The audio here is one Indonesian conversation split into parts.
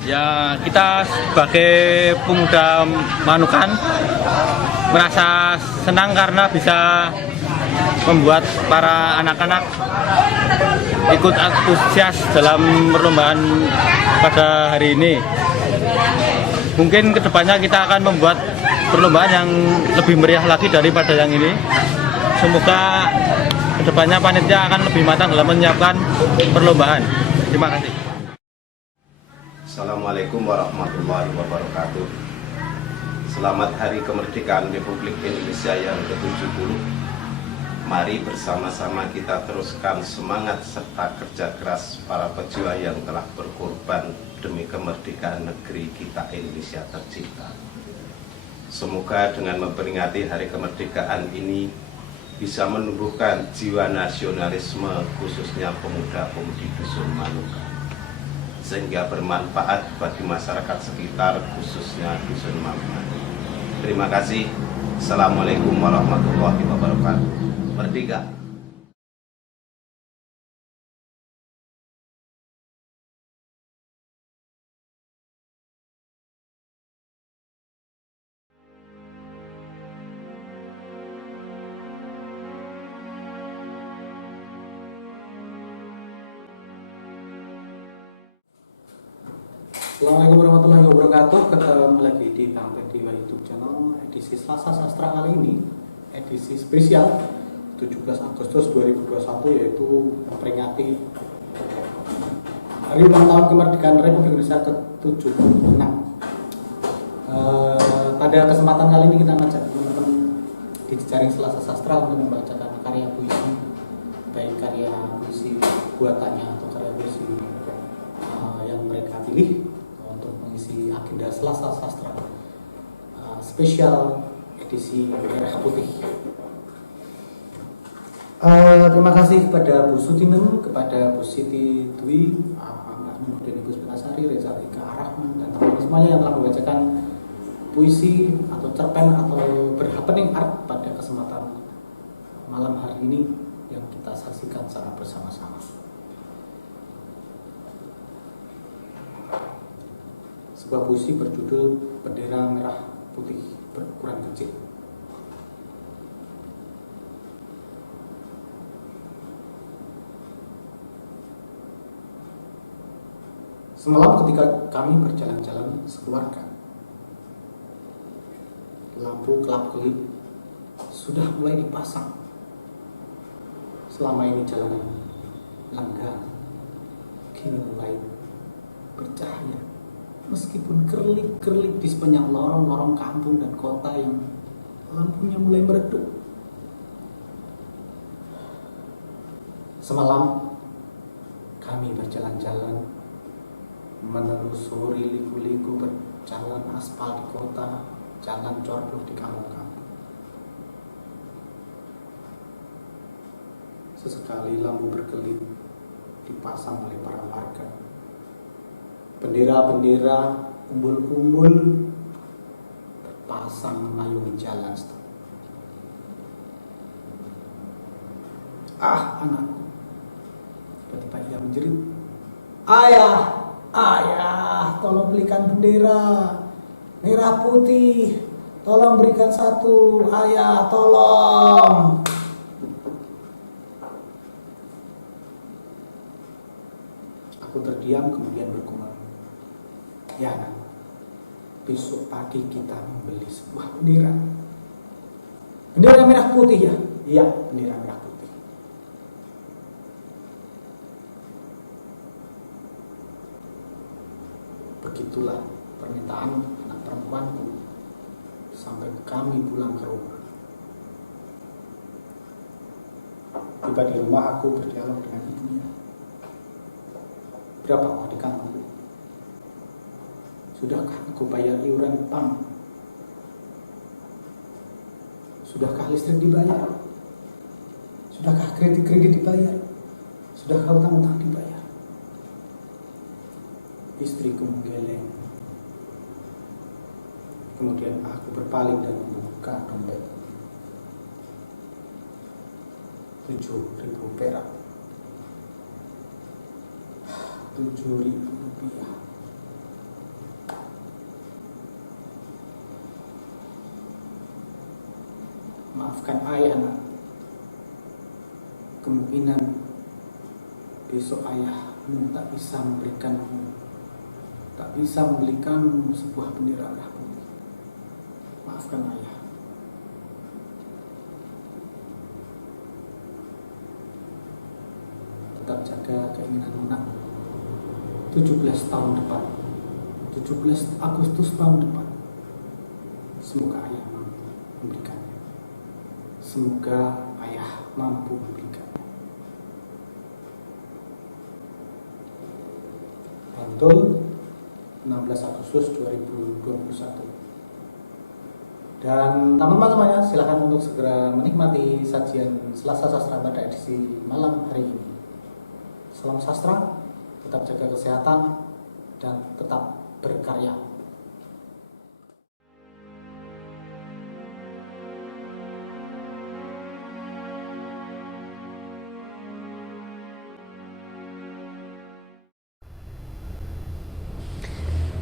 Ya, kita sebagai pemuda Manukan merasa senang karena bisa membuat para anak-anak ikut antusias dalam perlombaan pada hari ini. Mungkin kedepannya kita akan membuat perlombaan yang lebih meriah lagi daripada yang ini. Semoga kedepannya panitia akan lebih matang dalam menyiapkan perlombaan. Terima kasih. Assalamualaikum warahmatullahi wabarakatuh. Selamat Hari Kemerdekaan Republik Indonesia yang ke-70. Mari bersama-sama kita teruskan semangat serta kerja keras para pejuang yang telah berkorban demi kemerdekaan negeri kita Indonesia tercinta. Semoga dengan memperingati Hari Kemerdekaan ini bisa menumbuhkan jiwa nasionalisme khususnya pemuda-pemudi Dusun Manukan, sehingga bermanfaat bagi masyarakat sekitar khususnya Dusun Manukan. Terima kasih. Assalamualaikum warahmatullahi wabarakatuh. Merdeka. Assalamualaikum warahmatullahi wabarakatuh. Ketemu lagi di Bang Pediwa YouTube channel edisi Selasa Sastra kali ini, edisi spesial 17 Agustus 2021, yaitu memperingati Hari Ulang Tahun Kemerdekaan Republik Indonesia ke-76. Pada kesempatan kali ini kita mengajak teman-teman di jejaring Selasa Sastra untuk membacakan karya puisi, baik karya puisi buatannya atau karya puisi yang mereka pilih mengisi agenda Selasa Sastra spesial edisi Merah Putih. Terima kasih kepada Bu Sutinem, kepada Bu Siti Dwi, kemudian Ibu Spinasari, Reza Ika Rahman, dan teman-teman semuanya yang telah membacakan puisi atau cerpen atau berhappening art pada kesempatan malam hari ini yang kita saksikan secara bersama-sama. Sebuah puisi berjudul Bendera Merah Putih Berukuran Kecil. Semalam ketika kami berjalan-jalan sekeluarga, lampu kelap-kelip sudah mulai dipasang. Selama ini jalanan langgar kini mulai bercahaya, meskipun kerlip-kerlip di sepanjang lorong-lorong kampung dan kota yang lampunya mulai meredup. Semalam kami berjalan-jalan menelusuri liku-liku berjalan aspal di kota, jalan cordoh di kampung-kampung. Sesekali lampu berkelip dipasang oleh para warga. Bendera-bendera, umbul-umbul terpasang memayungi jalan. Anakku, tiba-tiba ia menjerit, "Ayah, ayah, tolong belikan bendera merah putih, tolong berikan satu, ayah, tolong." Aku terdiam kemudian bergumam, "Ya nak, besok pagi kita membeli sebuah bendera. Bendera merah putih ya?" "Iya, bendera merah putih." Begitulah permintaan anak perempuanku sampai kami pulang ke rumah. Tiba di rumah, aku berdialog dengan ibunya. "Berapa mau dikandungku? Sudahkah aku bayar iuran PAM? Sudahkah listrik dibayar? Sudahkah kredit dibayar? Sudahkah utang-utang dibayar?" Istriku menggeleng. Kemudian aku berpaling dan membuka dompet. 7.000 perak. 7.000 rupiah. maafkan ayah nak. Kemungkinan besok ayahmu tak bisa memberikanmu, tak bisa membelikanmu sebuah bendera merah putih. Maafkan ayah. Tetap jaga keinginanmu nak. 17 tahun depan, 17 Agustus tahun depan, semoga ayah mampu memberikannya. Semoga ayah mampu memberikannya. Bantul, 16 Agustus 2021. Dan teman-teman semuanya, silakan untuk segera menikmati sajian Selasa Sastra pada edisi malam hari ini. Salam sastra, tetap jaga kesehatan, dan tetap berkarya.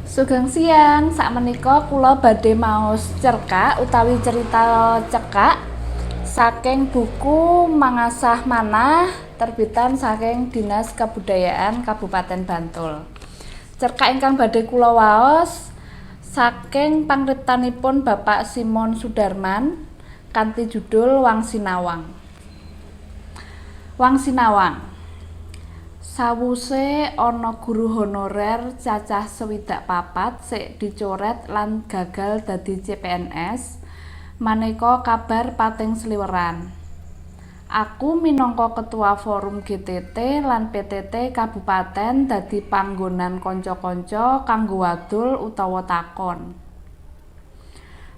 Sugeng siang, sakmenika kula badhe maos cerkak utawi cerita cekak saking buku Mangasah Manah terbitan saking Dinas Kebudayaan Kabupaten Bantul. Cerkak ingkang badhe kula waos saking pangriptanipun Bapak Simon Sudarman kanthi judul Wang Sinawang. Wang Sinawang. Sawuse ana guru honorer cacah 64 sik dicoret lan gagal dadi CPNS, maneka kabar pating sliweran. Aku minangka ketua forum GTT lan PTT Kabupaten dadi panggonan kanca-kanca kanggo wadul utawa takon.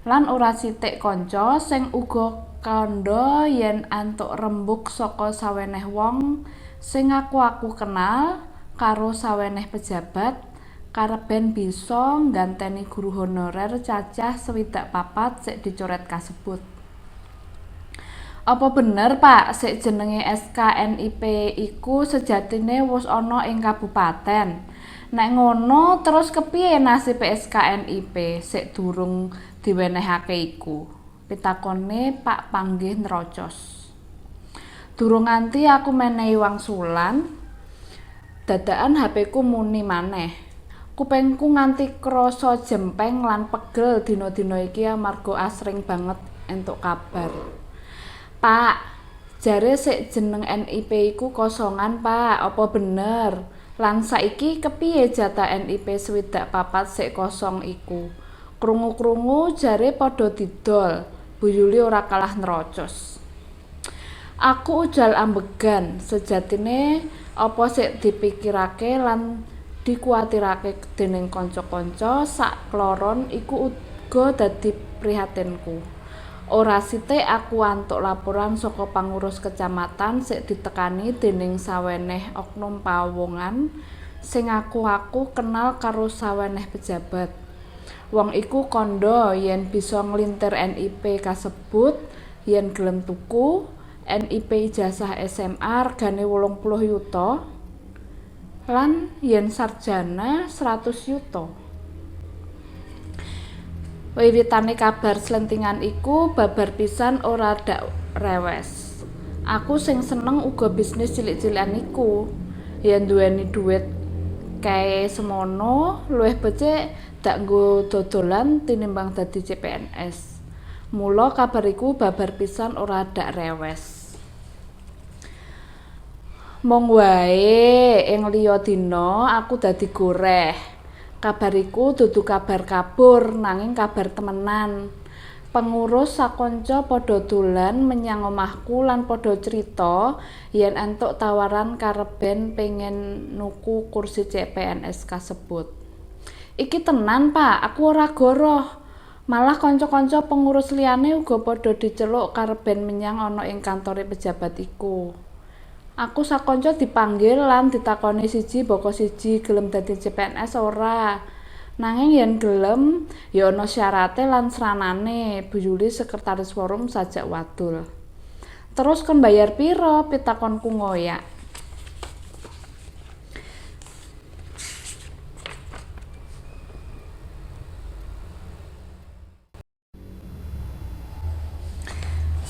Lan ora sithik kanca sing uga kandha yen antuk rembug saka saweneh wong sing aku kenal karo saweneh pejabat kareben bisa ngganteni guru honorer cacah 64 sik dicoret kasebut. Apa bener Pak sik jenenge SKNIP iku sejatine wis ana ing kabupaten? Nek ngono terus kepiye nasib SKNIP sik durung diwenehake iku? Pitakone Pak Panggih Nrocos. Durung nganti aku menehi wangsulan, dadakan HP ku muni maneh. Kupengku nganti krasa jempeng lan pegel dina-dina iki amarga asring banget entuk kabar. Pak, jare sik jeneng NIP iku kosongan, Pak. Apa bener? Lan saiki kepiye jatah NIP 64 sik kosong iku? Krungu-krungu jare padha didol. Bu Yuli ora kalah nrocos. Aku ujal ambegan, sejatine apa sik dipikirake lan dikuwatirake dening kanca-kanca sak kloron iku uga dadi prihatinku. Ora sithik aku antuk laporan saka pangurus kecamatan sik ditekani dening saweneh oknum pawongan sing aku kenal karo saweneh pejabat. Wong iku kandha yen bisa nglintir NIP kasebut yen gelem tuku NIP ijazah SMA regane 80 yuta lan yen sarjana 100 yuta. Wiwitane kabar slentingan iku babar pisan ora dak rewes. Aku sing seneng uga bisnis cilik-cilikan iku. Yen duweni dhuwit kae semono luwih becik dak nggo dodolan tinimbang dadi CPNS. Mula kabar iku babar pisan ora dak rewes. Mong wae ing liya dina aku dadi goreh. Kabar iku dudu kabar kabur nanging kabar temenan. Pengurus sakonco padha dolan menyang omahku lan padha crita yen entuk tawaran kareben pengen nuku kursi CPNS kasebut. Iki tenan, Pak, aku ora goroh. Malah kanca-kanca pengurus liyane uga padha diceluk kareben menyang ana ing kantore pejabat iku. Aku sakonco dipanggil lan ditakoni siji baka siji gelem dadi CPNS ora. Nanging yen gelem ya ana syarate lan sranane. Bu Yuli sekretaris forum sajak wadul. Terus kon bayar piro? Pitakonku ngoyak.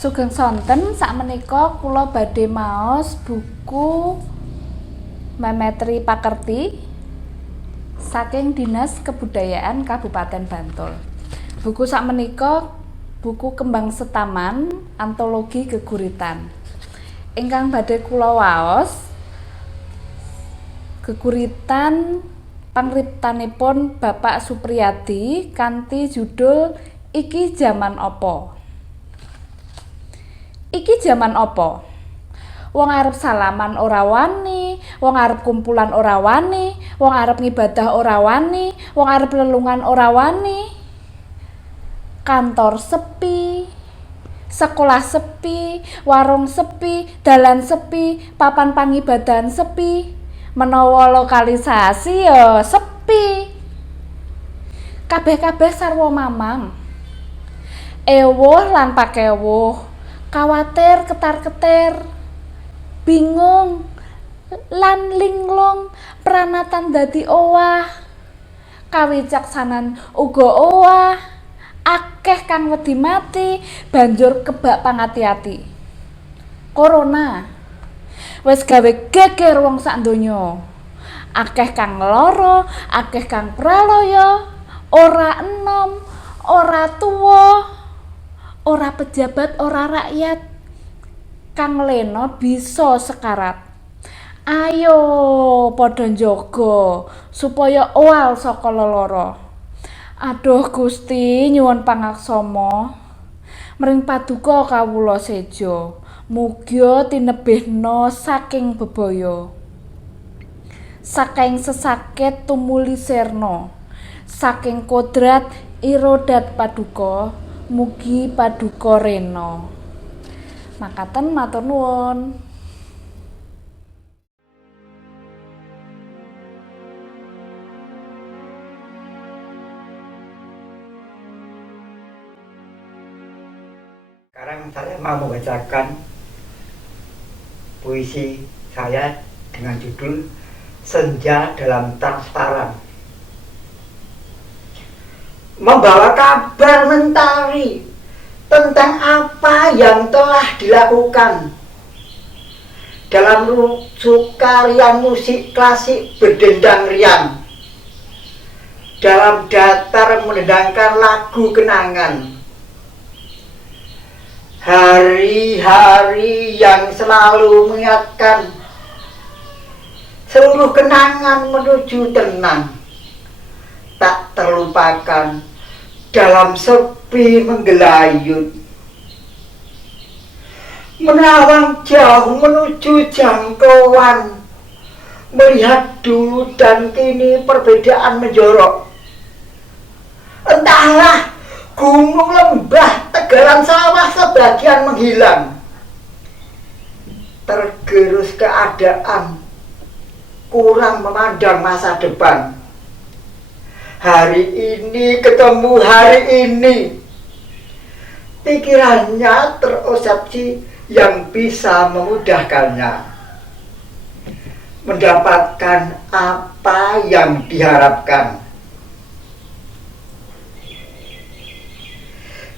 Sugeng sonten sakmenika kula badhe maos buku Memetri Pakerti saking Dinas Kebudayaan Kabupaten Bantul. Buku sakmenika buku Kembang Setaman Antologi Geguritan. Ingkang badhe kula waos geguritan pangriptanipun Bapak Supriyadi kanthi judul Iki Jaman Apa. Iki jaman apa? Wong arep salaman ora wani, wong arep kumpulan ora wani, wong arep ngibadah ora wani, wong arep lelungan ora wani. Kantor sepi, sekolah sepi, warung sepi, dalan sepi, papan pangibadahan sepi, menawa lokalisasi ya sepi. Kabeh-kabeh sarwa mamang. Ewuh lan pakewuh. Kawatir ketar-ketir, bingung lan linglung, pranatan dadi owah, kawicaksanan uga owah, akeh kang wedi mati, banjur kebak pangati-ati. Corona wis gawe geger wong sak donya. Akeh kang lara, akeh kang pralaya, ora enom, ora tuwa, ora pejabat, ora rakyat kang lena bisa sekarat. Ayo padha njaga supaya owal saka lelara. Aduh Gusti nyuwun pangaksama mring paduka kawula sejo, mugia tinebihna saking bebaya, saking sesakit tumuli sirna, saking kodrat irodat paduka, mugi paduka rena. Makaten matur nuwun. Sekarang saya mau membacakan puisi saya dengan judul Senja dalam Transparan. Membawa kabar mentari tentang apa yang telah dilakukan dalam sukaria musik klasik berdendang riang, dalam datar mendendangkan lagu kenangan, hari-hari yang selalu mengingatkan seluruh kenangan menuju tenang, tak terlupakan dalam sepi menggelayut, menerawang jauh menuju jangkauan, melihat dulu dan kini perbedaan menjorok. Entahlah, gunung, lembah, tegalan sawah sebagian menghilang, tergerus keadaan, kurang memandang masa depan. Hari ini ketemu hari ini, pikirannya terosepsi yang bisa memudahkannya mendapatkan apa yang diharapkan.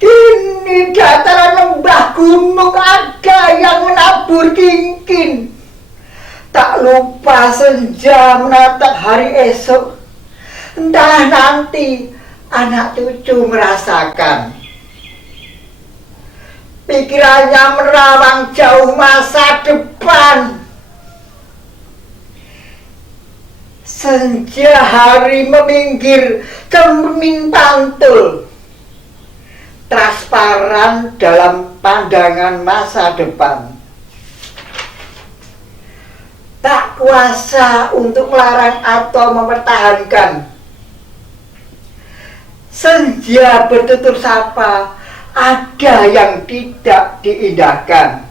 Kini dataran lembah gunung ada yang menabur kincin, tak lupa senja menatap hari esok. Entah nanti anak cucu merasakan. Pikirannya menerawang jauh masa depan. Senja hari meminggir cermin pantul, transparan dalam pandangan masa depan. Tak kuasa untuk melarang atau mempertahankan. Senja bertutur sapa, ada yang tidak diindahkan.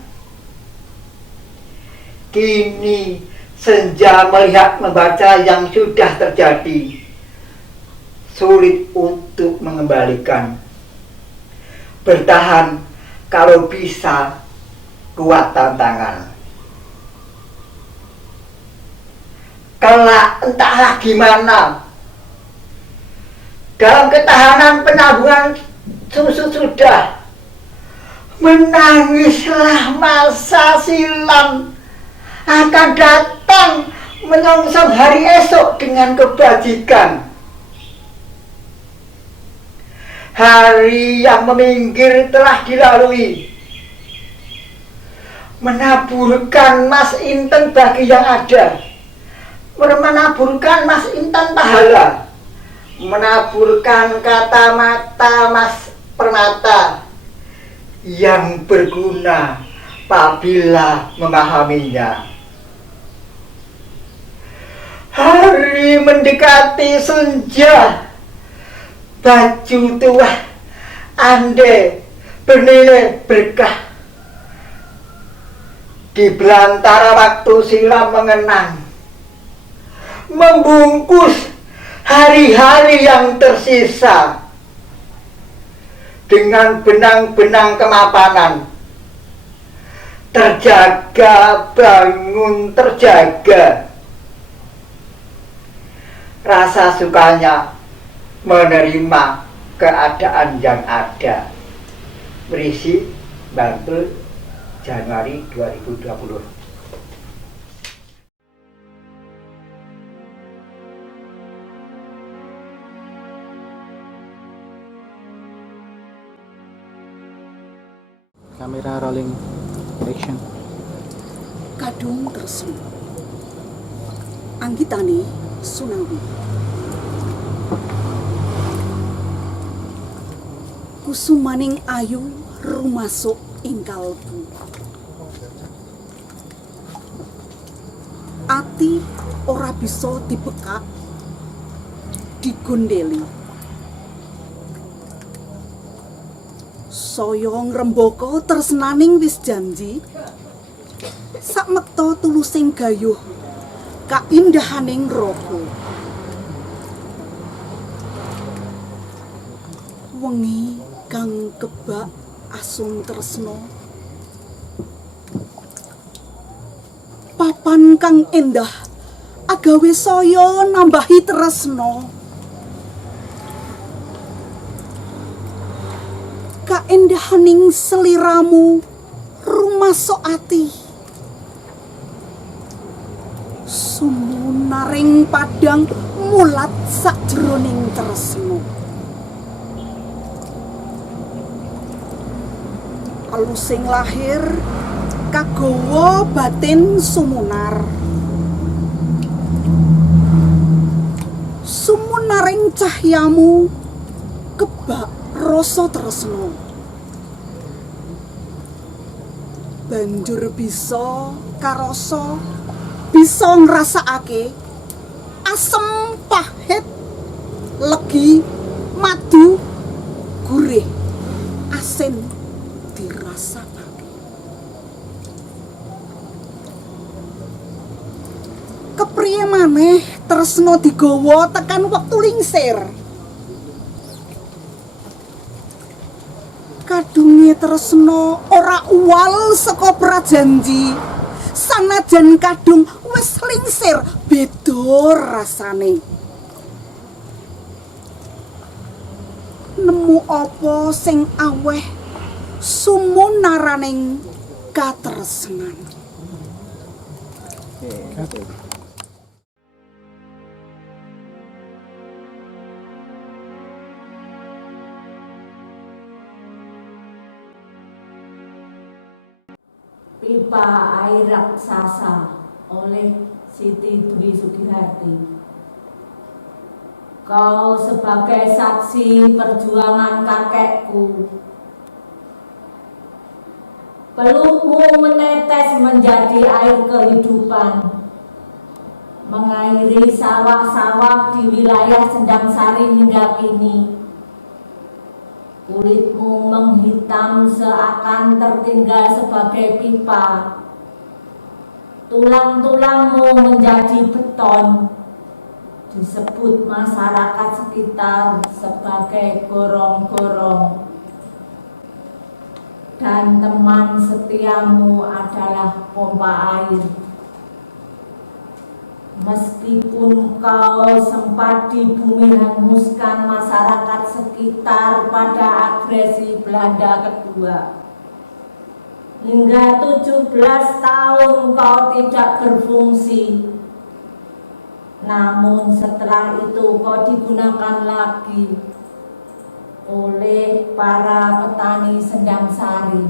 Kini senja melihat membaca yang sudah terjadi, sulit untuk mengembalikan. Bertahan kalau bisa, kuat tantangan. Kelak entahlah gimana, dalam ketahanan penabungan susu sudah menangislah masa silam akan datang menyongsong hari esok dengan kebajikan. Hari yang meminggir telah dilalui, menaburkan Mas Inten bagi yang ada, menaburkan Mas Intan pahala, menaburkan kata mata Mas Permata yang berguna apabila memahaminya. Hari mendekati senja, baju tua ande bernilai berkah. Di belantara waktu silam mengenang, membungkus hari-hari yang tersisa dengan benang-benang kemapanan. Terjaga, bangun, terjaga. Rasa sukanya menerima keadaan yang ada. Berisi Bantul, Januari 2020. Kamera rolling action. Kadung Tresno Anggitane Sunawi. Kusumaning ayu rumasuk ing kalbu. Ati ora bisa dibekak, digondeli. Saya ngrembaka tresnaning wis janji, sakmekta tulusing gayuh kaindahaning raga. Wengi kang kebak asung tresna, papan kang endah agawe saya nambahi tresna. Kaendahaning seliramu rumasuk ati, sumunaring padang mulat sakjroning tresna. Alusing lahir kagawa batin sumunar, sumunaring cahyamu kebak rasa tresna. Banjur bisa karasa, bisa ngrasakake asem pahit, legi madu gurih asin dirasakake. Kepriye maneh tresna digawa tekan wektu lingsir. Kadunge tresna ora uwal saka prajanji, sanajan kadung wis lingsir beda rasane. Nemu apa sing aweh sumunaraning katresnan. Pipa Air Raksasa oleh Siti Dwi Sugiharti. Kau sebagai saksi perjuangan kakekku, pelukmu menetes menjadi air kehidupan, mengairi sawah-sawah di wilayah Sendang Sari hingga kini. Kulitmu menghitam seakan tertinggal sebagai pipa. Tulang-tulangmu menjadi beton. Disebut masyarakat sekitar sebagai gorong-gorong. Dan teman setiamu adalah pompa air. Meskipun kau sempat di bumi hanguskan masyarakat sekitar pada agresi Belanda kedua, hingga 17 tahun kau tidak berfungsi. Namun setelah itu kau digunakan lagi oleh para petani Sendang Sari,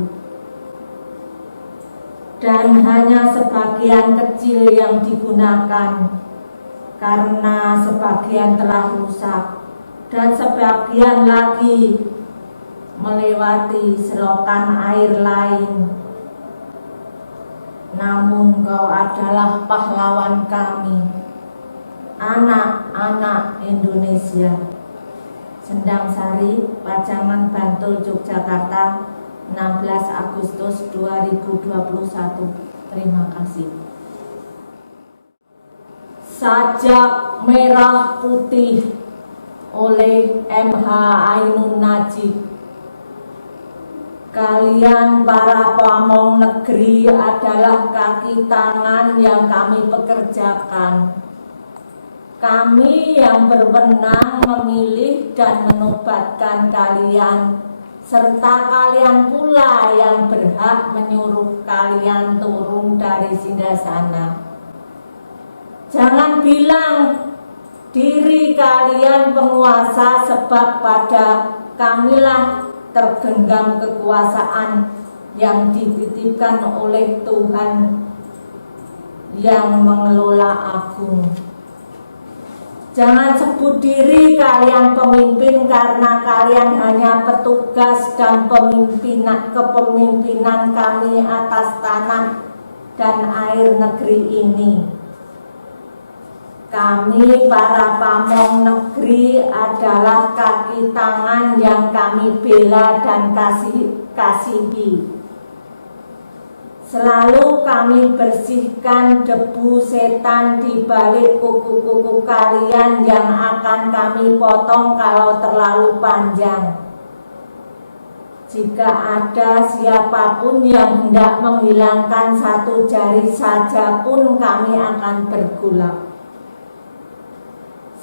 dan hanya sebagian kecil yang digunakan karena sebagian telah rusak dan sebagian lagi melewati selokan air lain. Namun kau adalah pahlawan kami, anak-anak Indonesia. Sendang Sari, Pajangan, Bantul, Yogyakarta, 16 Agustus 2021. Terima kasih. Sajak Merah Putih oleh M.H. Ainun Najib. Kalian para pamong negeri adalah kaki tangan yang kami pekerjakan. Kami yang berwenang memilih dan menobatkan kalian, serta kalian pula yang berhak menyuruh kalian turun dari singgasana. Jangan bilang diri kalian penguasa, sebab pada kamilah tergenggam kekuasaan yang dititipkan oleh Tuhan yang mengelola agung. Jangan sebut diri kalian pemimpin, karena kalian hanya petugas dan kepemimpinan kami atas tanah dan air negeri ini. Kami para pamong negeri adalah kaki tangan yang kami bela dan kasihi. Selalu kami bersihkan debu setan di balik kuku-kuku kalian yang akan kami potong kalau terlalu panjang. Jika ada siapapun yang hendak menghilangkan satu jari saja pun, kami akan bergulak.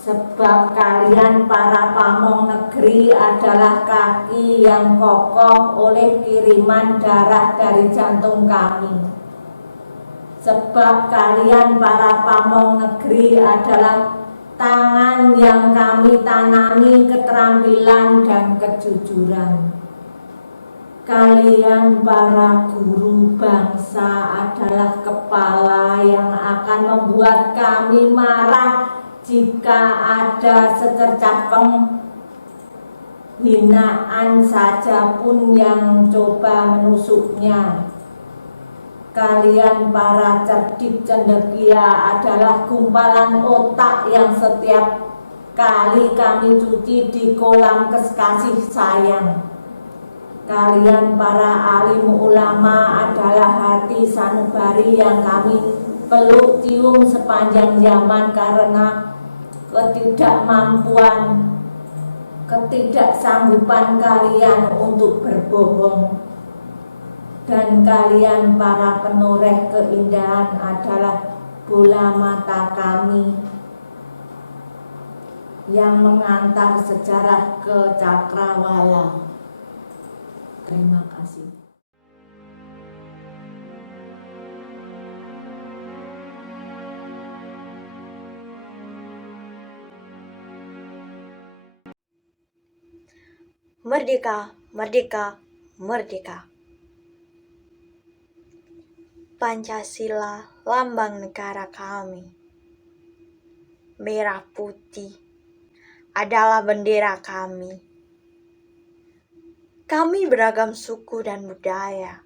Sebab kalian para pamong negeri adalah kaki yang kokoh oleh kiriman darah dari jantung kami. Sebab kalian para pamong negeri adalah tangan yang kami tanami keterampilan dan kejujuran. Kalian para guru bangsa adalah kepala yang akan membuat kami marah jika ada secercah penghinaan saja pun yang coba menusuknya. Kalian para cerdik cendekia adalah gumpalan otak yang setiap kali kami cuci di kolam kasih sayang. Kalian para alim ulama adalah hati sanubari yang kami peluk cium sepanjang zaman karena ketidaksanggupan kalian untuk berbohong. Dan kalian para penoreh keindahan adalah bola mata kami yang mengantar sejarah ke cakrawala. Terima kasih. Merdeka, merdeka, merdeka. Pancasila lambang negara kami. Merah putih adalah bendera kami. Kami beragam suku dan budaya.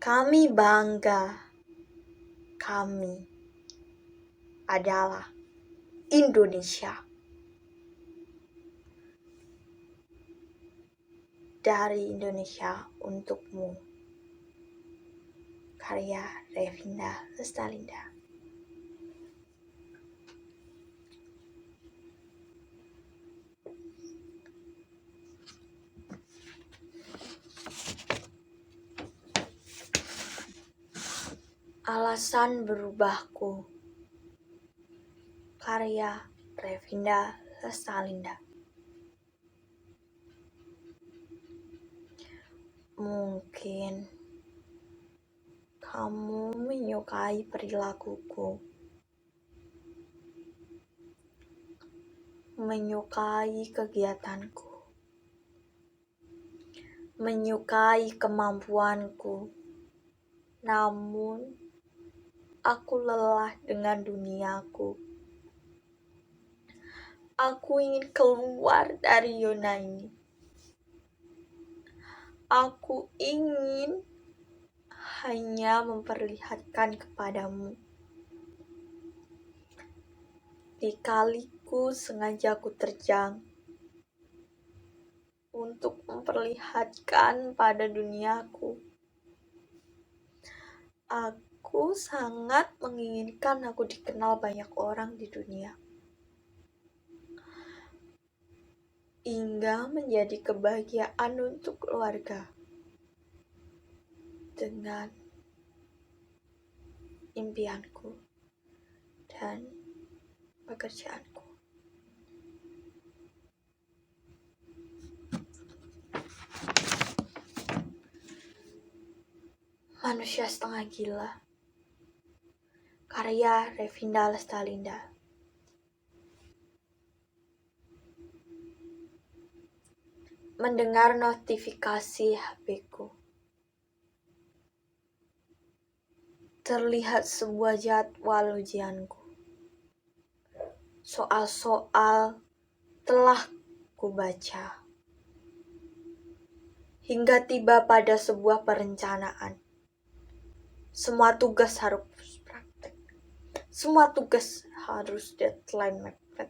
Kami bangga. Kami adalah Indonesia. Dari Indonesia untukmu. Karya Revinda Lestalinda. Alasan berubahku. Karya Revinda Lestalinda. Mungkin kamu menyukai perilakuku, menyukai kegiatanku, menyukai kemampuanku. Namun, aku lelah dengan duniaku. Aku ingin keluar dari zona ini. Aku ingin hanya memperlihatkan kepadamu. Lika-liku sengaja ku terjang untuk memperlihatkan pada duniaku. Aku sangat menginginkan aku dikenal banyak orang di dunia. Hingga menjadi kebahagiaan untuk keluarga. Dengan impianku dan pekerjaanku. Manusia Setengah Gila, karya Revinda Lestalinda. Mendengar notifikasi HP-ku. Terlihat sebuah jadwal ujianku. Soal-soal telah ku baca. Hingga tiba pada sebuah perencanaan. Semua tugas harus praktek. Semua tugas harus deadline mepet.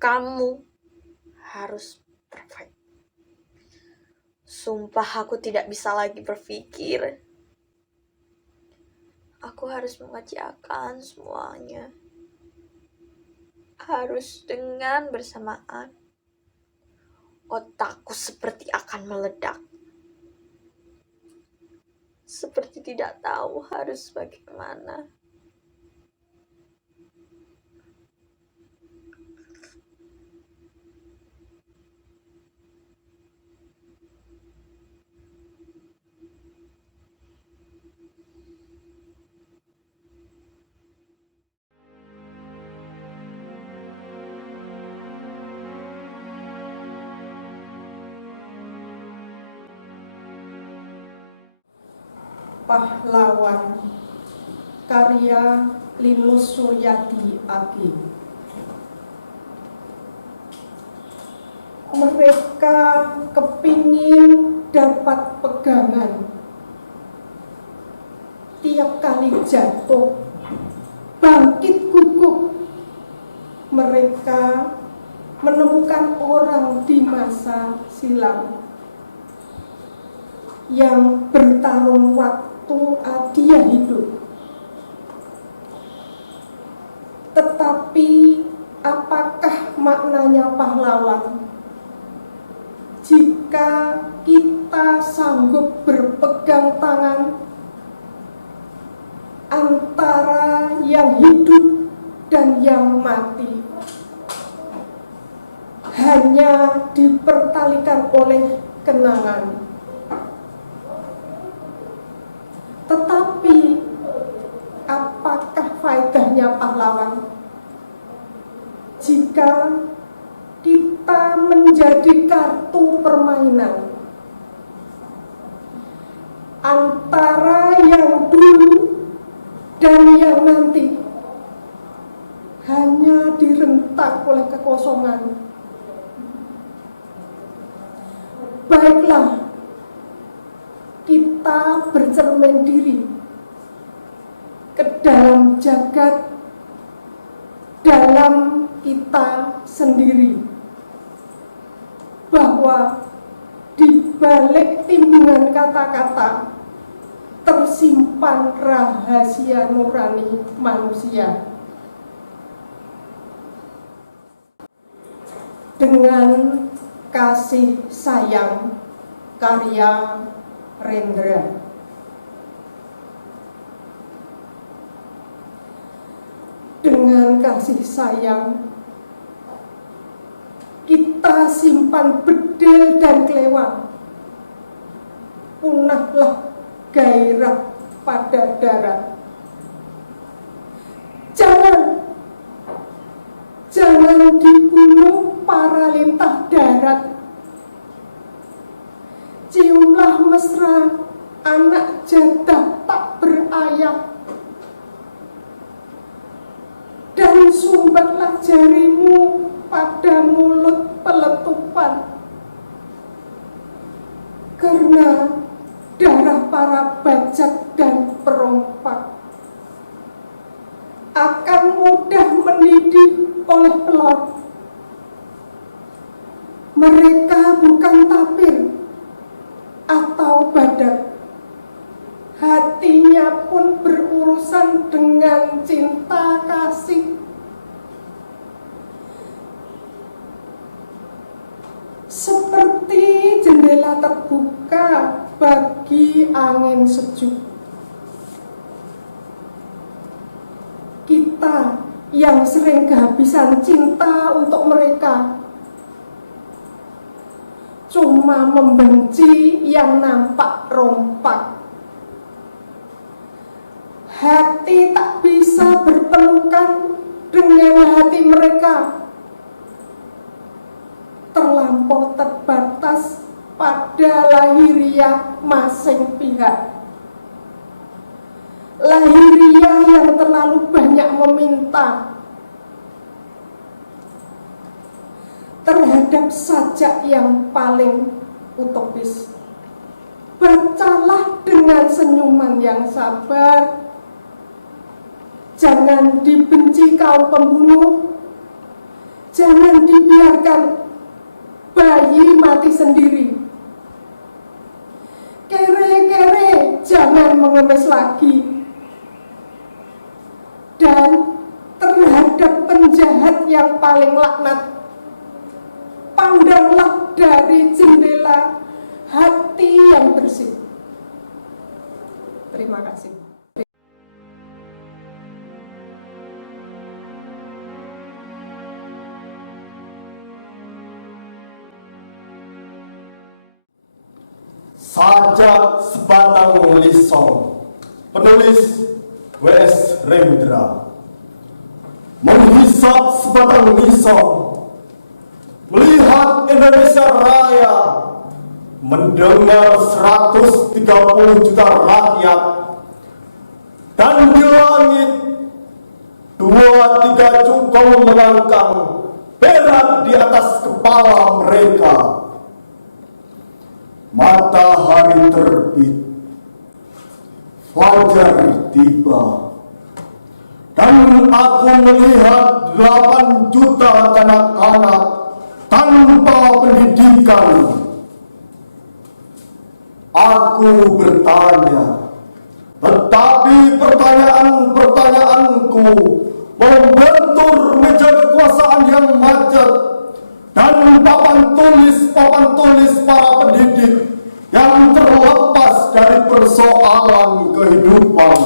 Kamu harus perfect. Sumpah aku tidak bisa lagi berpikir. Aku harus mengerjakan semuanya. Harus dengan bersamaan. Otakku seperti akan meledak. Seperti tidak tahu harus bagaimana. Pahlawan, karya Linus Suryadi Agi. Mereka kepingin dapat pegangan. Tiap kali jatuh, bangkit gugup. Mereka menemukan orang di masa silam yang bertarung waktu dia hidup. Tetapi apakah maknanya pahlawan jika kita sanggup berpegang tangan antara yang hidup dan yang mati, hanya dipertalikan oleh kenangan? Tetapi apakah faedahnya pahlawan jika kita menjadi kartu permainan antara yang dulu dan yang nanti, hanya direntak oleh kekosongan? Baiklah, kita bercermin diri ke dalam jagat, dalam kita sendiri, bahwa di balik timbunan kata-kata tersimpan rahasia nurani manusia. Dengan kasih sayang, karya Rendra. Dengan kasih sayang, kita simpan bedil dan kelewat punahlah gairah pada darat. Jangan dibunuh para lintah darat. Ciumlah mesra anak jadah tak berayah, dan sumbatlah jarimu pada mulut peletupan. Karena darah para bajak dan perompak akan mudah mendidih oleh pelor. Mereka bukan tapir atau badak, hatinya pun berurusan dengan cinta kasih. Seperti jendela terbuka bagi angin sejuk. Kita yang sering kehabisan cinta untuk mereka, cuma membenci yang nampak rompak. Hati tak bisa berpelukan dengan hati mereka, terlampau terbatas pada lahiriah masing pihak. Lahiriah yang terlalu banyak meminta terhadap sajak yang paling utopis. Bacalah dengan senyuman yang sabar. Jangan dibenci kaum pembunuh. Jangan dibiarkan bayi mati sendiri. Kere-kere jangan mengemis lagi. Dan terhadap penjahat yang paling laknat, pandanglah dari jendela hati yang bersih. Terima kasih. Sajak Sebatang Lisong, penulis W.S. Rendra. Menghisap sebatang lisong, melihat Indonesia Raya, mendengar 130 juta rakyat, dan di langit 2-3 cukong mengangkang perak di atas kepala mereka. Matahari terbit, fajar tiba, dan aku melihat 8 juta anak-anak tanpa pendidikan. Aku bertanya, tetapi pertanyaan-pertanyaanku membentur meja kekuasaan yang macet dan papan tulis para pendidik yang terlepas dari persoalan kehidupan.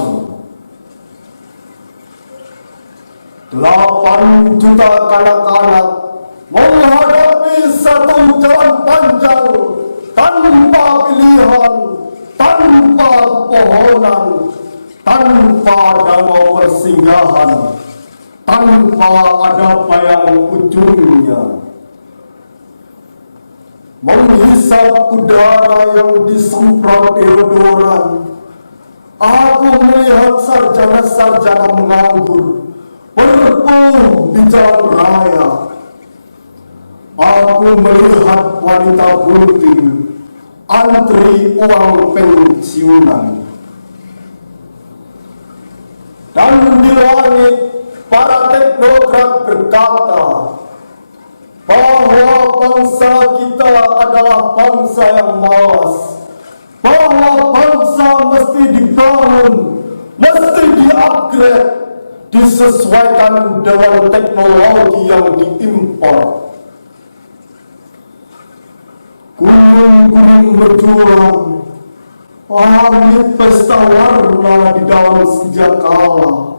8 juta kanak-kanak menghadapi satu jalan panjang tanpa pilihan, tanpa pohonan, tanpa danau persinggahan, tanpa ada bayang ujungnya. Menghisap udara yang disemprot deodoran, aku melihat sarjana-sarjana menganggur berpuluh di jalan raya. Aku melihat wanita bunting antri uang pensiunan. Dan di langit para teknokrat berkata bahwa bangsa kita adalah bangsa yang malas, bahwa bangsa mesti dibangun, mesti di-upgrade, disesuaikan dengan teknologi yang diimpor. Gunung-gunung berjuang, langit pesta warna di dalam sejakala,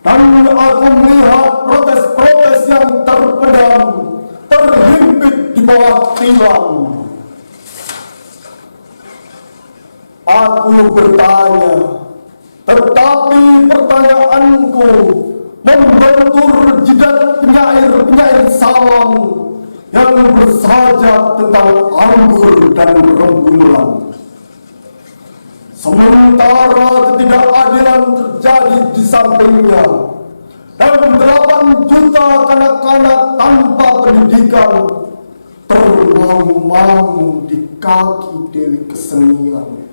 dan aku melihat protes-protes yang terpendam, terhimpit di bawah tilang. Aku bertanya, tetapi pertanyaanku membentur jidat penyair-penyair salam yang bersajak tentang anggur dan rembulan. Sementara ketidakadilan terjadi di sampingnya, dan 8 juta kanak-kanak tanpa pendidikan termangu-mangu di kaki Dewi Kesenian.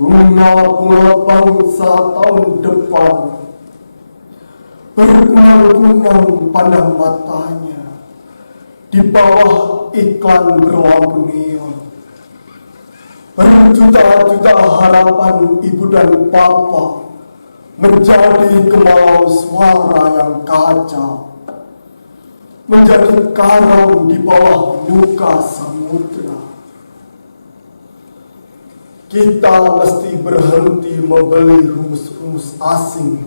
Bunga-bunga bangsa tahun depan berkunang-kunang pada matanya di bawah iklan berlampu neon. Berjuta-juta harapan ibu dan bapak menjadi kemalau suara yang kacau, menjadi karang di bawah muka samudra. Kita mesti berhenti membeli rumus-rumus asing.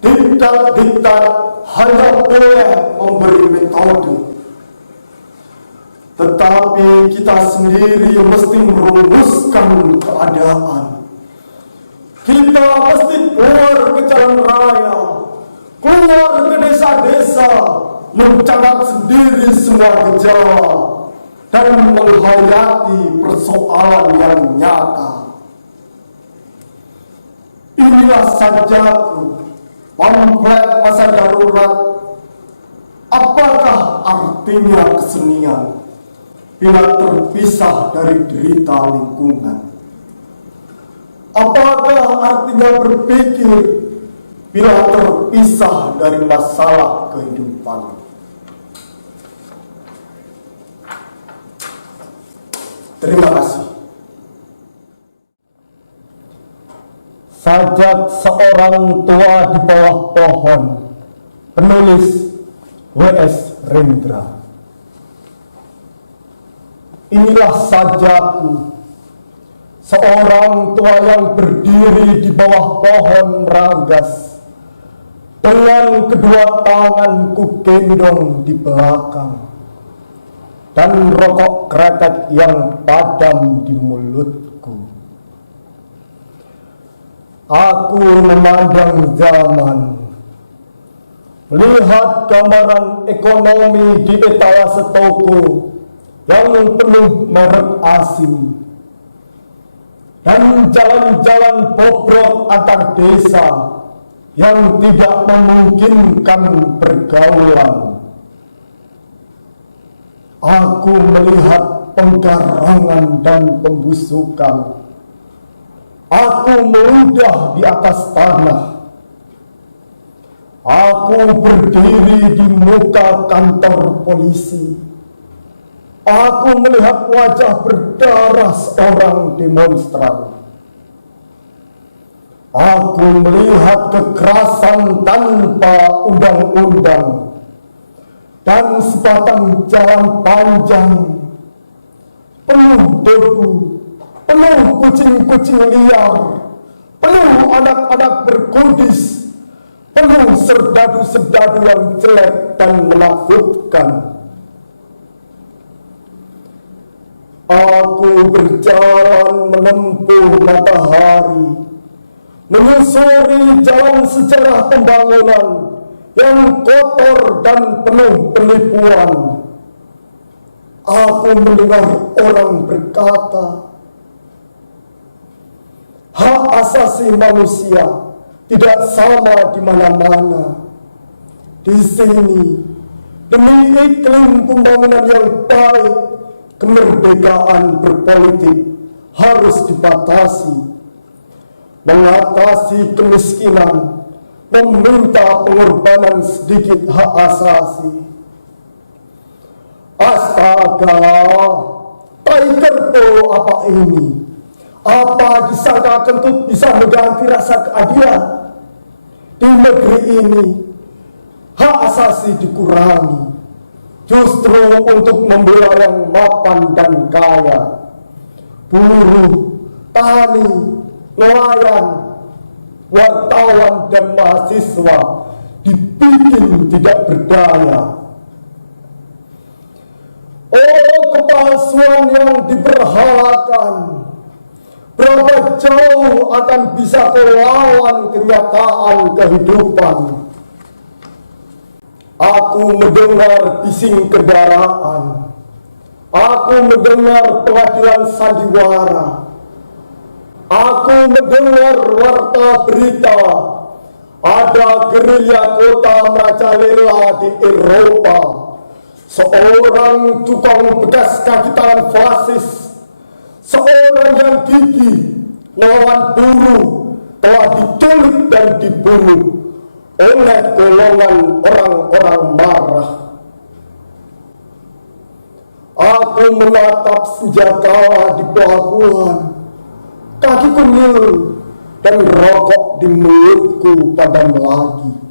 Diktat-diktat hanya boleh memberi metode, tetapi kita sendiri mesti merumuskan keadaan. Kita mesti keluar ke jalan raya, keluar ke desa-desa, mencatat sendiri semua gejala dan menghayati persoalan yang nyata. Inilah sajaku, pamflet masa darurat. Apakah artinya kesenian bila terpisah dari derita lingkungan? Apakah artinya berpikir bila terpisah dari masalah kehidupan? Terima kasih. Sajak seorang tua di bawah pohon. Penulis W.S. Rendra. Inilah sajakku, seorang tua yang berdiri di bawah pohon ranggas, dengan kedua tanganku gendong di belakang, dan rokok kretek yang padam di mulutku. Aku memandang zaman, melihat gambaran ekonomi di etalase toko yang penuh merek asing, dan jalan-jalan bobrok antar desa yang tidak memungkinkan pergaulan. Aku melihat penggarangan dan pembusukan. Aku meludah di atas tanah. Aku berdiri di muka kantor polisi. Aku melihat wajah berdarah seorang demonstran. Aku melihat kekerasan tanpa undang-undang dan sebatang jalan panjang penuh debu, penuh kucing-kucing liar, penuh anak-anak berkudis, penuh serdadu-serdadu yang jelek dan menakutkan. Aku berjalan menempuh matahari, menyusuri jalan sejarah pembangunan yang kotor dan penuh penipuan. Aku mendengar orang berkata, hak asasi manusia tidak sama di mana-mana. Di sini, demi iklim pembangunan yang baik, kemerdekaan berpolitik harus dibatasi. Mengatasi kemiskinan, meminta pengorbanan sedikit hak asasi. Astaga, tai kerto apa ini? Apa disangka kentut bisa mengganti rasa keadilan? Di negeri ini, hak asasi dikurangi, justru untuk membela yang mapan dan kaya. Buruh, tani, nelayan, wartawan, dan mahasiswa dibikin tidak berdaya. Oh, kepalsuan yang diperhalakan, berapa jauh akan bisa melawan kenyataan kehidupan. Aku mendengar bising kendaraan, aku mendengar pengadilan sandiwara, aku mendengar warta berita ada gerilya kota merajalela di Eropa. Seorang tukang bekas kaki tangan fasis, seorang yang gigih melawan buruh, telah diculik dan dibunuh oleh golongan orang-orang marah. Aku menatap senjata di pelabuhan, kakiku ngilu dan rokok di mulutku padam lagi.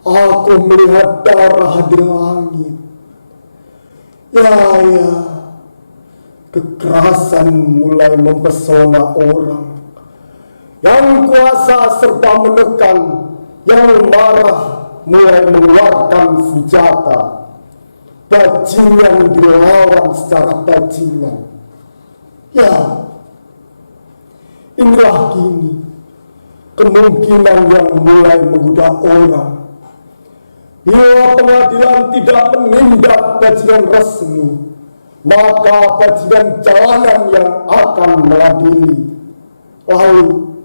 Aku melihat darah di langit. Ya, kekerasan mulai mempesona orang. Yang kuasa serta menekan, yang marah mulai mengeluarkan senjata. Bajingan dilawan secara bajingan. Ya, inilah kini kemungkinan yang mulai menggoda orang. Bila pengadilan tidak menindak bajingan resmi, maka bajingan jalanan yang akan mengadili. Lalu,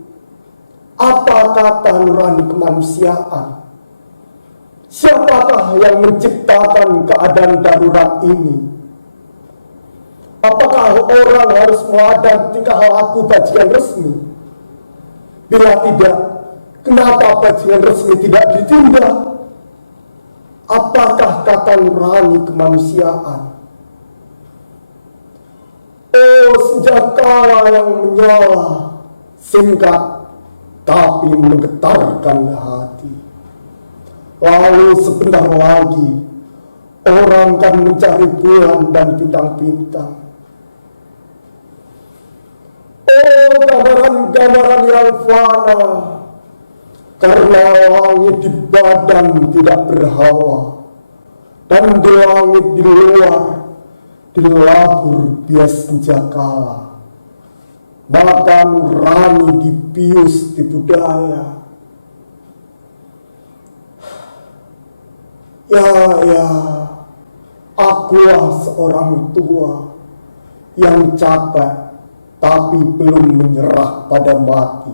apa kata nurani kemanusiaan? Siapakah yang menciptakan keadaan darurat ini? Apakah orang harus meladang tingkah laku bajingan resmi? Bila tidak, kenapa bajingan resmi tidak ditindak? Apakah kata nurani kemanusiaan? Oh, senjakala yang menyala, singkat tapi menggetarkan hati. Lalu sebentar lagi, orang akan mencari bulan dan bintang-bintang. Oh, gambaran-gambaran yang fana, karena langit di badan tidak berhawa, dan di langit di luar dilabur bias senjakala, maka nurani dipius di budaya. Ya, akulah seorang tua yang capek tapi belum menyerah pada mati.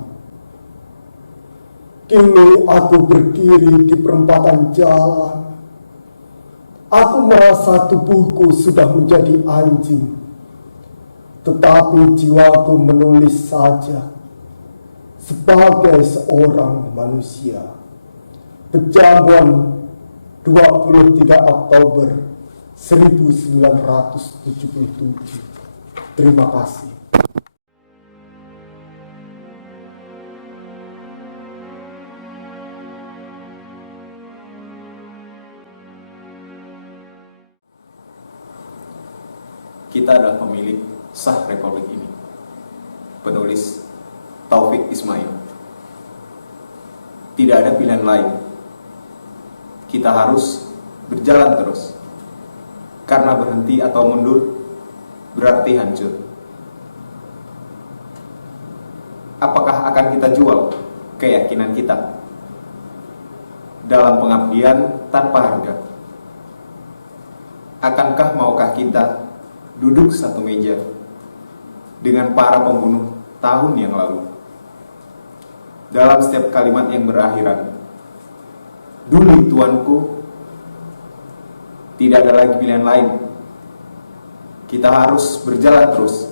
Kini aku berdiri di perempatan jalan. Aku merasa tubuhku sudah menjadi anjing, tetapi jiwaku menulis saja sebagai seorang manusia. Pejamuan 23 Oktober 1977. Terima kasih. Kita adalah pemilik sah republik ini. Penulis Taufik Ismail. Tidak ada pilihan lain. Kita harus berjalan terus. Karena berhenti atau mundur berarti hancur. Apakah akan kita jual keyakinan kita dalam pengabdian tanpa harga? Akankah maukah kita duduk satu meja dengan para pembunuh tahun yang lalu? Dalam setiap kalimat yang berakhiran, "Dulu tuanku," tidak ada lagi pilihan lain. Kita harus berjalan terus.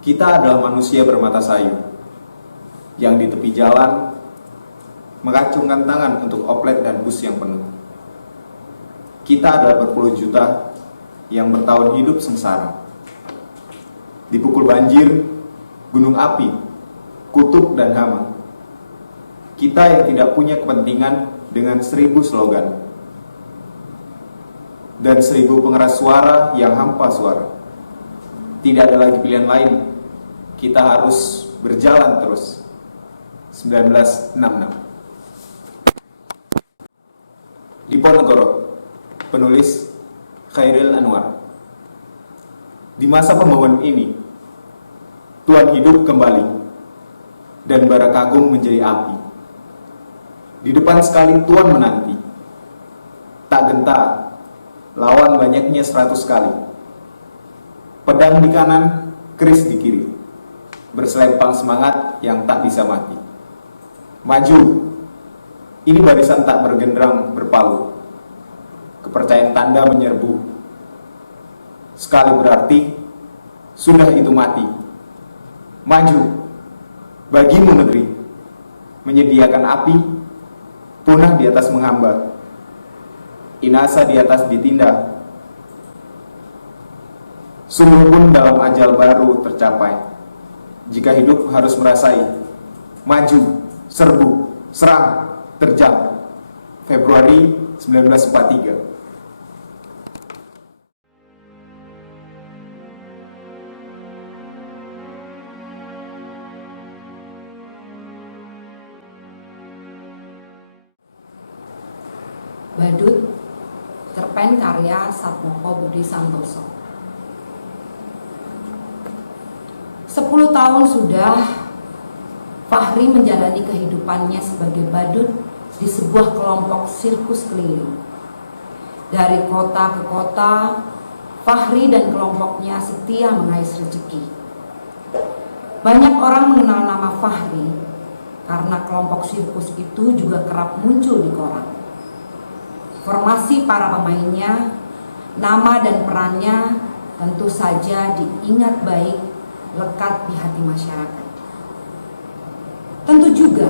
Kita adalah manusia bermata sayu yang di tepi jalan mengacungkan tangan untuk oplet dan bus yang penuh. Kita adalah berpuluh juta yang bertahun hidup sengsara, dipukul banjir, gunung api, kutub dan hama. Kita yang tidak punya kepentingan dengan 1000 slogan dan 1000 pengeras suara yang hampa suara. Tidak ada lagi pilihan lain. Kita harus berjalan terus. 1966. Diponegoro. Penulis Khairil Anwar. Di masa pembangunan ini, Tuan hidup kembali dan bara kagum menjadi api. Di depan sekali Tuan menanti, tak gentar, lawan banyaknya 100 kali. Pedang di kanan, keris di kiri, berselempang semangat yang tak bisa mati. Maju, ini barisan tak bergenderang berpalu. Kepercayaan tanda menyerbu. Sekali berarti, sudah itu mati. Maju, bagimu negeri, menyediakan api, punah di atas menghambat, inasa di atas ditindak. Sungguh pun dalam ajal baru tercapai, jika hidup harus merasai. Maju, serbu, serang, terjang. Februari 1943. Badut, cerpen karya Satmoko Budi Santoso. 10 tahun sudah Fahri menjalani kehidupannya sebagai badut di sebuah kelompok sirkus keliling. Dari kota ke kota, Fahri dan kelompoknya setia mengais rezeki. Banyak orang mengenal nama Fahri karena kelompok sirkus itu juga kerap muncul di koran. Formasi para pemainnya, nama dan perannya tentu saja diingat baik, lekat di hati masyarakat. Tentu juga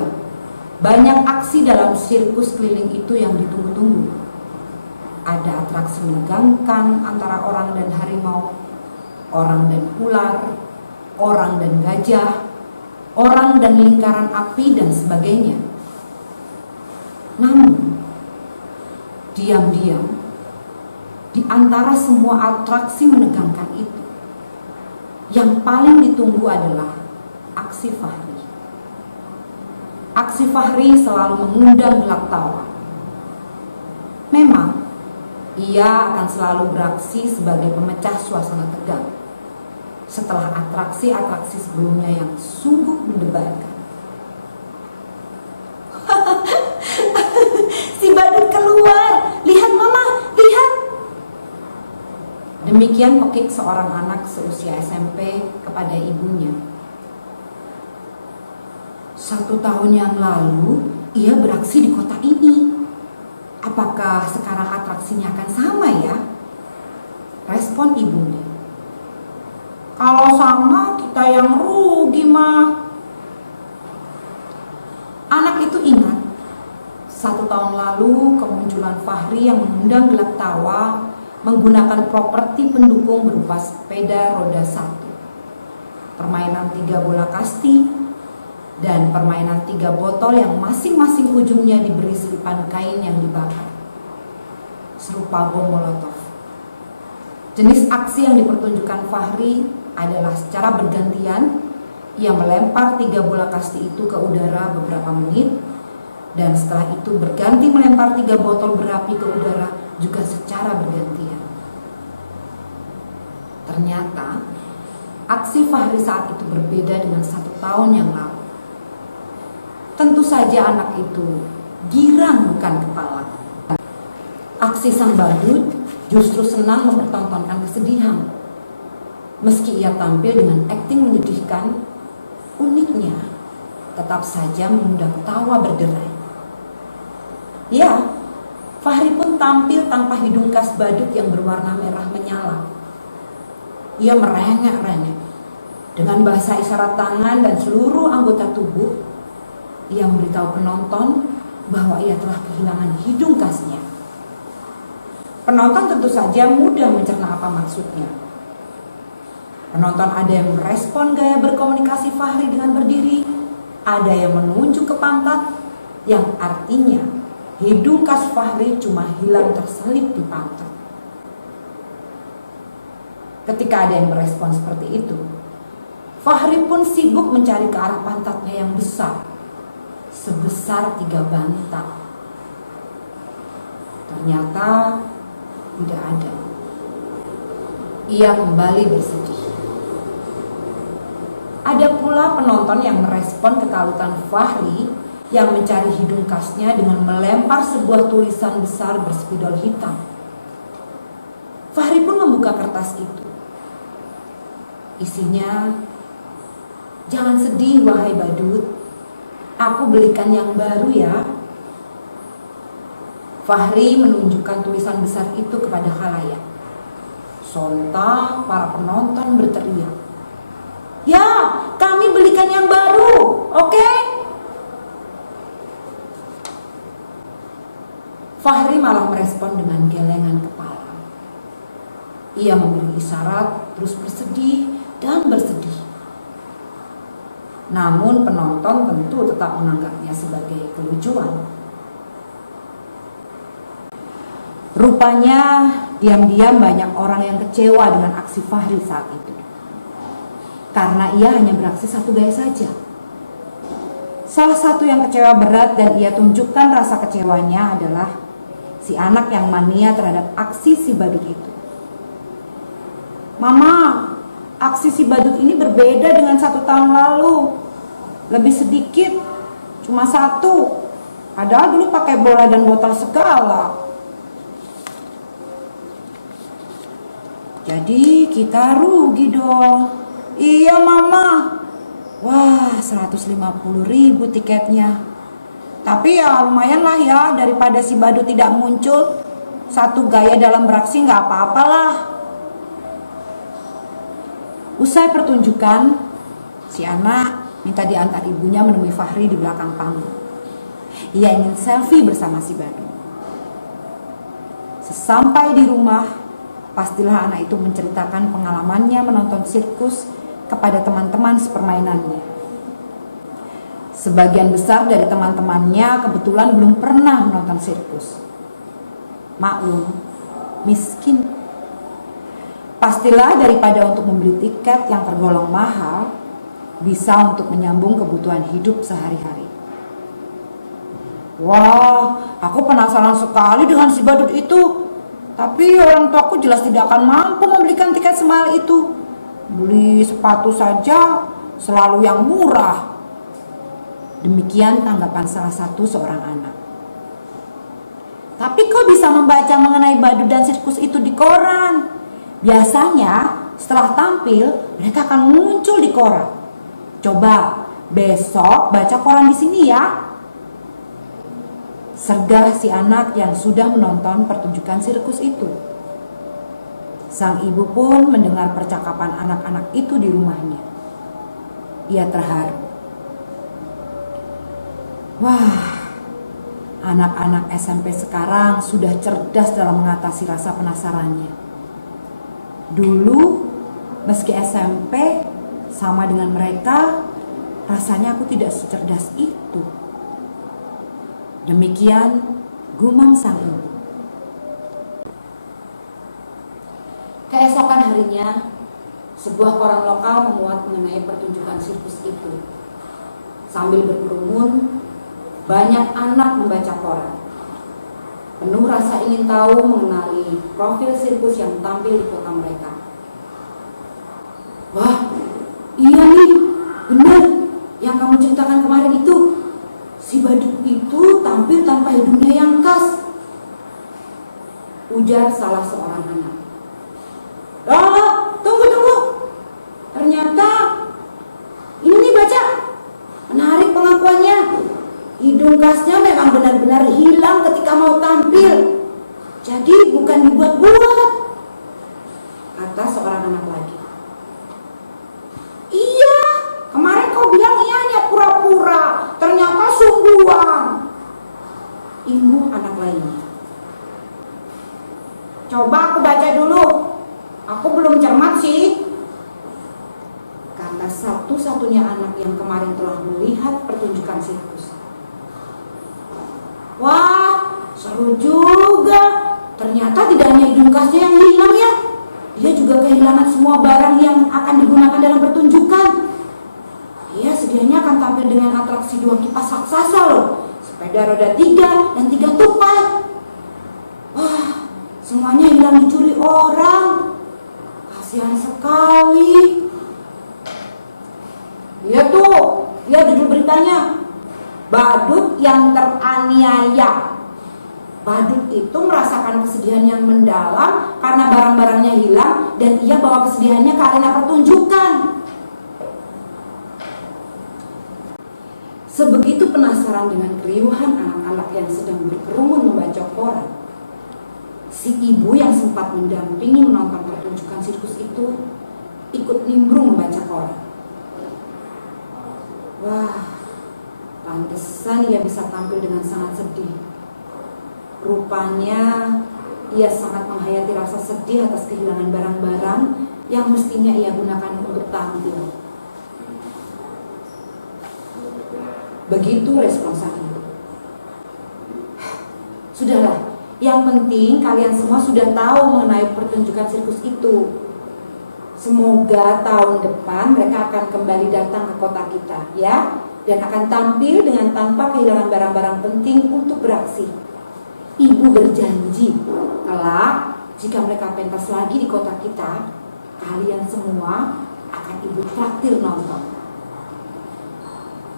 banyak aksi dalam sirkus keliling itu yang ditunggu-tunggu. Ada atraksi menegangkan antara orang dan harimau, orang dan ular, orang dan gajah, orang dan lingkaran api dan sebagainya. Namun diam-diam, di antara semua atraksi menegangkan itu, yang paling ditunggu adalah aksi Fahri. Aksi Fahri selalu mengundang gelak tawa. Memang, ia akan selalu beraksi sebagai pemecah suasana tegang setelah atraksi-atraksi sebelumnya yang sungguh mendebarkan. Si badut keluar, lihat mama, lihat. Demikian pekik seorang anak seusia SMP kepada ibunya. 1 tahun yang lalu, ia beraksi di kota ini. Apakah sekarang atraksinya akan sama ya? Respon ibunya. Kalau sama, kita yang rugi, Ma. Anak itu ingat 1 tahun lalu kemunculan Fahri yang mengundang gelak tawa menggunakan properti pendukung berupa sepeda roda 1, permainan 3 bola kasti, dan permainan 3 botol yang masing-masing ujungnya diberi selipan kain yang dibakar, serupa bom molotov. Jenis aksi yang dipertunjukkan Fahri adalah secara bergantian ia melempar 3 bola kasti itu ke udara beberapa menit, dan setelah itu berganti melempar 3 botol berapi ke udara juga secara bergantian. Ternyata aksi Fahri saat itu berbeda dengan 1 tahun yang lalu. Tentu saja anak itu girang bukan kepala. Aksi sang badut justru senang mempertontonkan kesedihan. Meski ia tampil dengan akting menyedihkan, uniknya tetap saja mengundang tawa berderai. Ya, Fahri pun tampil tanpa hidung khas badut yang berwarna merah menyala. Ia merengek-rengek. Dengan bahasa isyarat tangan dan seluruh anggota tubuh, ia memberitahu penonton bahwa ia telah kehilangan hidung khasnya. Penonton tentu saja mudah mencerna apa maksudnya. Penonton ada yang merespon gaya berkomunikasi Fahri dengan berdiri, ada yang menunjuk ke pantat, yang artinya hidung khas Fahri cuma hilang terselip di pantat. Ketika ada yang merespon seperti itu, Fahri pun sibuk mencari ke arah pantatnya yang besar, sebesar 3 bantal. Ternyata tidak ada. ia kembali bersedih. Ada pula penonton yang merespon kekalutan Fahri yang mencari hidung khasnya dengan melempar sebuah tulisan besar berspidol hitam. Fahri pun membuka kertas itu. Isinya, "Jangan sedih wahai badut, aku belikan yang baru ya." Fahri menunjukkan tulisan besar itu kepada khalayak. Sontak para penonton berteriak, "Ya, kami belikan yang baru, oke?" Fahri malah merespon dengan gelengan kepala. Ia memberi isyarat terus bersedih dan bersedih. Namun penonton tentu tetap menganggapnya sebagai kelucuan. Rupanya diam-diam banyak orang yang kecewa dengan aksi Fahri saat itu. Karena ia hanya beraksi satu gaya saja. Salah satu yang kecewa berat dan ia tunjukkan rasa kecewanya adalah si anak yang mania terhadap aksi si badut itu. "Mama, aksi si badut ini berbeda dengan 1 tahun lalu. Lebih sedikit, cuma 1. Padahal dulu pakai bola dan botol segala. Jadi kita rugi dong." "Iya Mama." "Wah, 150.000 tiketnya. Tapi ya lumayan lah ya, daripada si badut tidak muncul. Satu gaya dalam beraksi nggak apa-apalah." Usai pertunjukan, si anak minta diantar ibunya menemui Fahri di belakang panggung. Ia ingin selfie bersama si badut. Sesampai di rumah, pastilah anak itu menceritakan pengalamannya menonton sirkus kepada teman-teman sepermainannya. Sebagian besar dari teman-temannya kebetulan belum pernah menonton sirkus. Maklum, miskin. Pastilah daripada untuk membeli tiket yang tergolong mahal, bisa untuk menyambung kebutuhan hidup sehari-hari. "Wah, aku penasaran sekali dengan si badut itu. Tapi orang tuaku jelas tidak akan mampu membelikan tiket semahal itu. Beli sepatu saja selalu yang murah." Demikian tanggapan salah satu seorang anak. "Tapi kok bisa membaca mengenai badut dan sirkus itu di koran? Biasanya setelah tampil mereka akan muncul di koran. Coba besok baca koran di sini ya." Sergah si anak yang sudah menonton pertunjukan sirkus itu. Sang ibu pun mendengar percakapan anak-anak itu di rumahnya. Ia terharu. Wah, anak-anak SMP sekarang sudah cerdas dalam mengatasi rasa penasarannya. Dulu, meski SMP sama dengan mereka, rasanya aku tidak secerdas itu. Demikian gumam sang ibu. Keesokan harinya, sebuah koran lokal memuat mengenai pertunjukan sirkus itu. Sambil berkerumun, banyak anak membaca koran. Penuh rasa ingin tahu mengenali profil sirkus yang tampil di kota mereka. "Wah, iya nih, benar yang kamu ceritakan kemarin itu. Si badut itu tampil tanpa hidungnya yang khas," ujar salah seorang anak. Tunggu. Ternyata ini nih baca. Menarik pengakuannya. Hidung khasnya memang benar-benar hilang ketika mau tampil. Jadi bukan dibuat-buat, kata seorang anak lagi. "Iya, kemarin kau bilang ia hanya pura-pura, ternyata sungguhan," imbuh anak lainnya. "Coba aku baca dulu, aku belum cermat sih," kata satu-satunya anak yang kemarin telah melihat pertunjukan sirkus. "Wah, seru juga. Ternyata tidak hanya hidung khasnya yang hilang ya. Dia juga kehilangan semua barang yang akan digunakan dalam pertunjukan. Ia sedianya akan tampil dengan atraksi 2 kipas raksasa loh, sepeda roda 3 dan 3 tupai. Wah, semuanya hilang dicuri orang. Kasihan sekali. Lihat tuh, lihat judul beritanya. Badut yang teraniaya. Badut itu merasakan kesedihan yang mendalam karena barang-barangnya hilang dan ia bawa kesedihannya ke arena pertunjukan. Sebegitu penasaran dengan keriuhan anak-anak yang sedang berkerumun membaca koran, si ibu yang sempat mendampingi menonton pertunjukan sirkus itu ikut nimbrung membaca koran. Wah, pantesan ia bisa tampil dengan sangat sedih. Rupanya ia sangat menghayati rasa sedih atas kehilangan barang-barang yang mestinya ia gunakan untuk tampil. Begitu respon saya. Sudahlah, yang penting kalian semua sudah tahu mengenai pertunjukan sirkus itu. Semoga tahun depan mereka akan kembali datang ke kota kita, ya, dan akan tampil dengan tanpa kehilangan barang-barang penting untuk beraksi. Ibu berjanji, kelak jika mereka pentas lagi di kota kita, kalian semua akan ibu traktir nonton.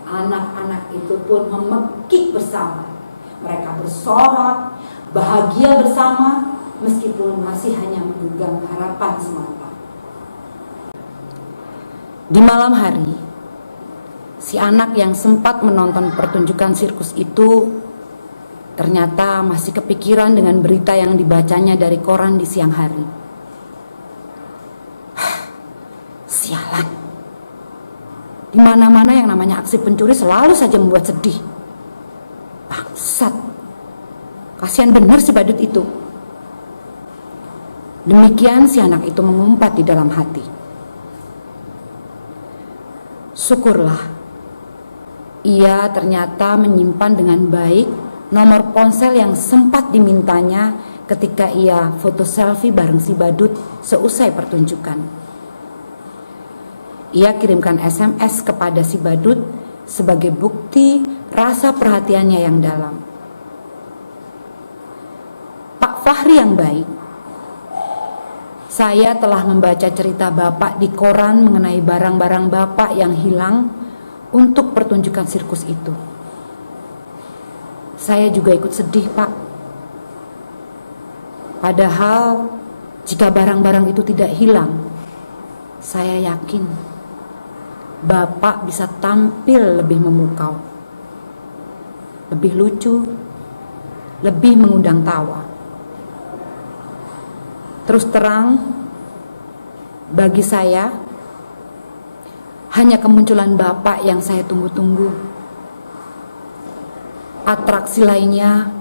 Anak-anak itu pun memekik bersama. Mereka bersorak, bahagia bersama, meskipun masih hanya menggenggam harapan semata. Di malam hari, si anak yang sempat menonton pertunjukan sirkus itu ternyata masih kepikiran dengan berita yang dibacanya dari koran di siang hari. Sialan. Di mana-mana yang namanya aksi pencuri selalu saja membuat sedih. Bangsat. Kasihan benar si badut itu. Demikian si anak itu mengumpat di dalam hati. Syukurlah, ia ternyata menyimpan dengan baik nomor ponsel yang sempat dimintanya ketika ia foto selfie bareng si badut seusai pertunjukan. Ia kirimkan SMS kepada si badut sebagai bukti rasa perhatiannya yang dalam. Pak Fahri yang baik, saya telah membaca cerita Bapak di koran mengenai barang-barang Bapak yang hilang untuk pertunjukan sirkus itu. Saya juga ikut sedih, Pak. Padahal jika barang-barang itu tidak hilang, saya yakin Bapak bisa tampil lebih memukau, lebih lucu, lebih mengundang tawa. Terus terang, bagi saya, hanya kemunculan Bapak yang saya tunggu-tunggu. Atraksi lainnya,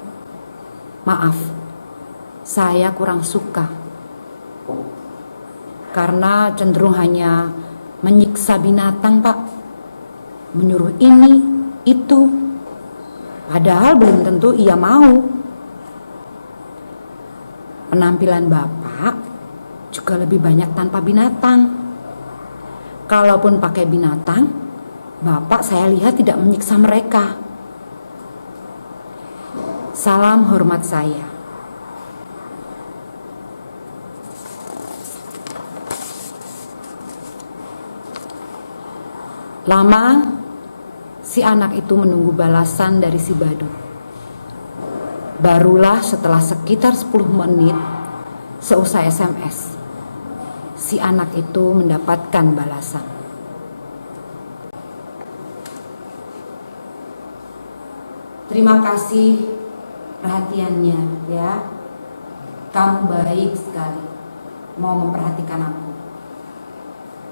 maaf, saya kurang suka. Karena cenderung hanya menyiksa binatang, Pak. Menyuruh ini, itu. Padahal belum tentu ia mau. Penampilan Bapak juga lebih banyak tanpa binatang. Kalaupun pakai binatang, Bapak saya lihat tidak menyiksa mereka. Salam hormat saya. Lama, si anak itu menunggu balasan dari si badut. Barulah setelah sekitar 10 menit seusai SMS, si anak itu mendapatkan balasan. Terima kasih perhatiannya, ya. Kamu baik sekali mau memperhatikan aku.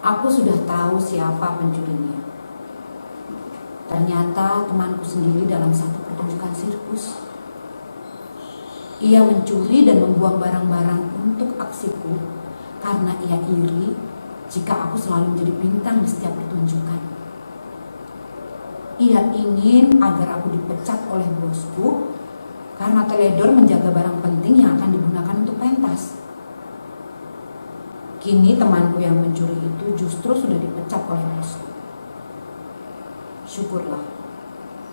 Aku sudah tahu siapa pencurinya. Ternyata temanku sendiri dalam satu pertunjukan sirkus. Ia mencuri dan membuang barang-barang untuk aksiku karena ia iri jika aku selalu menjadi bintang di setiap pertunjukan. Ia ingin agar aku dipecat oleh bosku karena teledor menjaga barang penting yang akan digunakan untuk pentas. Kini temanku yang mencuri itu justru sudah dipecat oleh bosku. Syukurlah,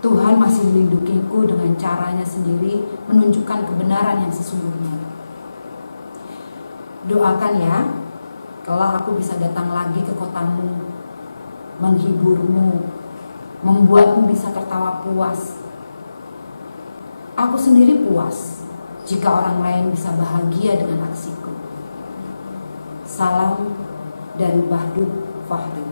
Tuhan masih melindungiku dengan caranya sendiri menunjukkan kebenaran yang sesungguhnya. Doakan ya, kelak aku bisa datang lagi ke kotamu, menghiburmu, membuatmu bisa tertawa puas. Aku sendiri puas jika orang lain bisa bahagia dengan aksiku. Salam dari Bahdud Fahri.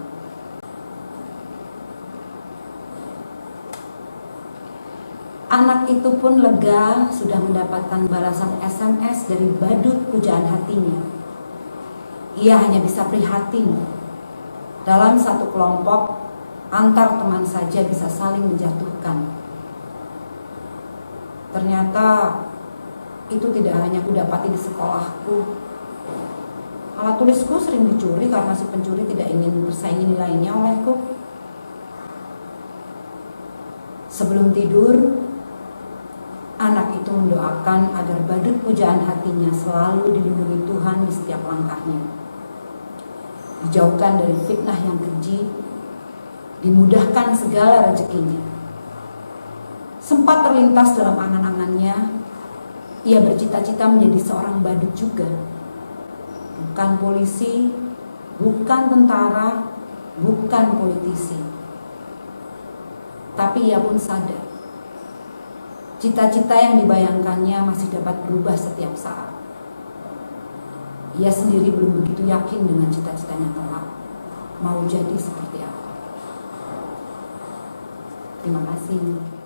Anak itu pun lega sudah mendapatkan balasan SMS dari badut pujaan hatinya. Ia hanya bisa prihatin. Dalam satu kelompok, antar teman saja bisa saling menjatuhkan. Ternyata itu tidak hanya kudapati di sekolahku. Alat tulisku sering dicuri karena si pencuri tidak ingin bersaing nilainya olehku. Sebelum tidur, anak itu mendoakan agar badut pujaan hatinya selalu dilindungi Tuhan di setiap langkahnya. Dijauhkan dari fitnah yang keji, dimudahkan segala rezekinya. Sempat terlintas dalam angan-angannya, ia bercita-cita menjadi seorang badut juga. Bukan polisi, bukan tentara, bukan politisi. Tapi ia pun sadar, cita-cita yang dibayangkannya masih dapat berubah setiap saat. Ia sendiri belum begitu yakin dengan cita-citanya kelak mau jadi seperti apa. Terima kasih.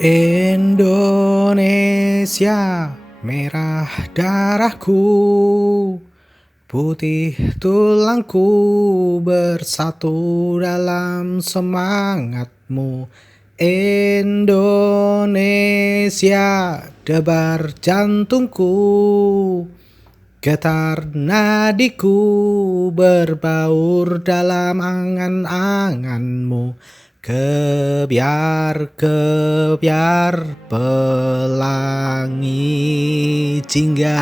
Indonesia, merah darahku, putih tulangku, bersatu dalam semangatmu. Indonesia, debar jantungku, getar nadiku, berbaur dalam angan-anganmu. Kebiar pelangi jingga